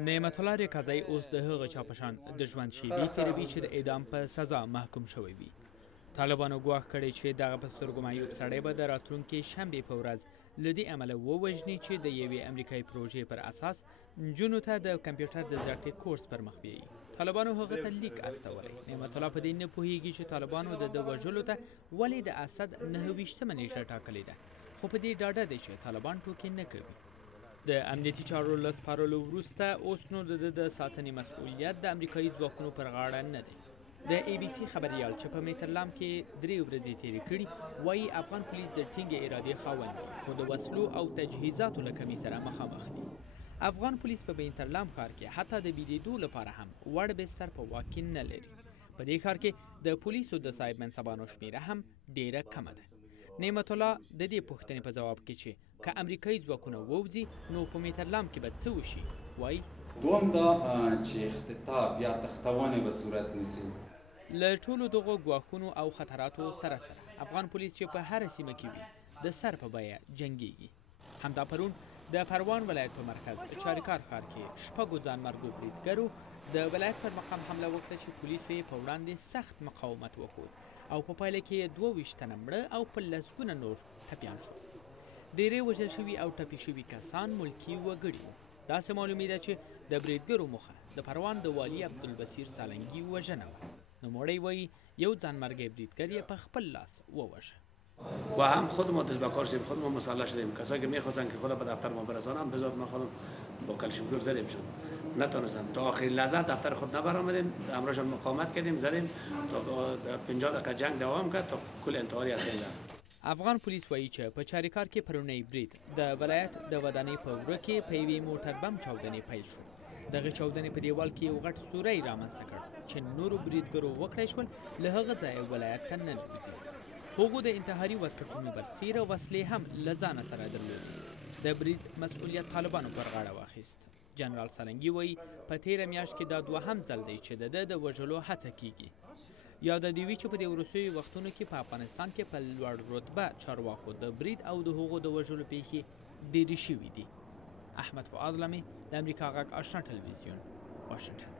نعمت الله ریکازی اوس د هغه چا په شان د ژوند شیبې تېروي چې د اعدام په سزا محکوم شوی وي. طالبانو ګواښ کړی چې دغه په سترګو معیوب سړی به د راتلونکې شنبې په ورځ له دې امله ووژني چې د یوې امریکایي پروژې پر اساس نجونو ته د کمپیوټر د زده کړې کورس پر مخ بیایي. طالبانو هغه ته لیک استولی. نعمت الله په دې نه پوهیږي چې طالبانو د ده وژلو ته ولې د اسد 29مه نیټه ټاکلې ده، خو په دې ډاډه دی چې طالبان ټوکې نه کوي. د امنیتي چارو له سپارلو وروسته اوس نو د ده د ساتنې مسؤلیت د امریکایي ځواکونو پر غاړه نه دی. د ای بي سي خبریال چې په میترلام کې 3 ورځې تېرې کړي وایي افغان پولیس د ټینګې ارادې خاوند دي، خو د وسلو او تجهیزاتو له کمۍ سره مخامخ دي. افغان پولیس په میترلام ښار کې حتی د بیدېدو لپاره هم وړ بستر په واک کې نه لري. په دې ښار کې د پولیسو د صاحب منصبانو شمېره هم ډېره کمه ده. نعمت الله د دې پوښتنې په ځواب کې چې که امریکایي ځواکونه ووځي نو په میترلام کې به څه وشي وایي دوم دا چې اختطاف یا تختوانې به صورت نیسي. له ټولو دغو ګواښونو او خطراتو سره سره افغان پولیس چې په هره سیمه کې وي د سر په بیه جنګیږي. همدا پرون د پروان ولایت په مرکز چاریکار ښار کې 6 ځانمرګو بریدګرو د ولایت پر مقام حمله وکړه چې پولیسو یې په وړاندې سخت مقاومت وښود او په پایله کې 22 تنه مړه او په لسګونه نور ټپیان شول. ډېری وژل شوي او ټپي شوي کسان ملکي وګړي وو. داسې معلومیده چې د بریدګرو موخه د پروان د والي عبدالبصیر سالنګي وژنه وه. نوموړی وایي یو ځانمرګی بریدګر یې په خپل لاس ووژه. و هم خود ما دست به کار شدیم، خود ما مسلح شدیم. کسایی که میخواستن که خود به دفتر ما برسانم بذات ما خودم با کلشینکوف زدیم شد، نتونستن تا آخرین لحظه دفتر خود نبرآمدیم، امرشان مقاومت کردیم، زدیم تا 50 دقیقه جنگ دوام کرد تا کل انتحاری از بین رفت. افغان پولیس وایي چې په چاریکار کې پرونی برید د ولایت د ودانۍ په وره کې په یوې موټر بم چاودنې پیل شو. دغه چاودنې په دیوال کې یو غټ سوری رامنځته کړ چې نورو بریدګرو وکړی شول له هغه ځایه ولایت ته ننوځي. هغو د انتحاري وسکټونو برسیره وسلې هم له ځانه سره درلودې. د برید مسؤلیت طالبانو پر غاړه واخیست. جنرال سالنګي وایي په تېره میاشت کې دا دوهم ځل دی چې د ده د وژلو هڅه کیږي. یاد دې وي چې په دې وروستیو وختونو کې په افغانستان کې په لوړ رتبه چارواکو د برید او د هغو د وژلو پیښې ډېرې شوي دي. احمد فؤاد لمې د امریکا غږ آشنا ټلویزیون، واشنګټن.